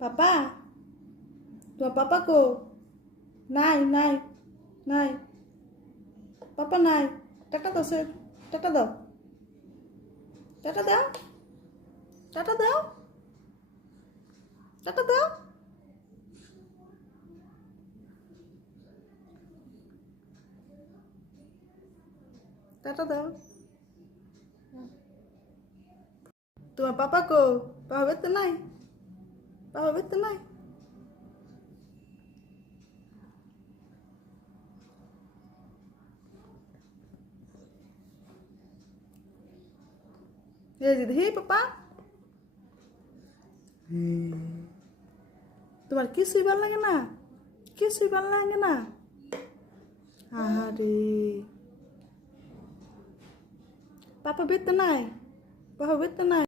পাপা, তোমার পাপা কো? নাই নাই নাই, পাপা নাই। টাটা দাও স্যার, টাটা দাও, টাটা দাও, টাটা দাও, টাটা দাও। টাটা দাও। তোমার পাপা কো? পাপা বেরতে নাই, পাপা বেরতে নাই। হে পাপা, তোমার কিছুই ভাল লাগে না, কিছুই ভাল লাগে না। আরে পাপা বেরতে নাই, পাপা বেরতে নাই।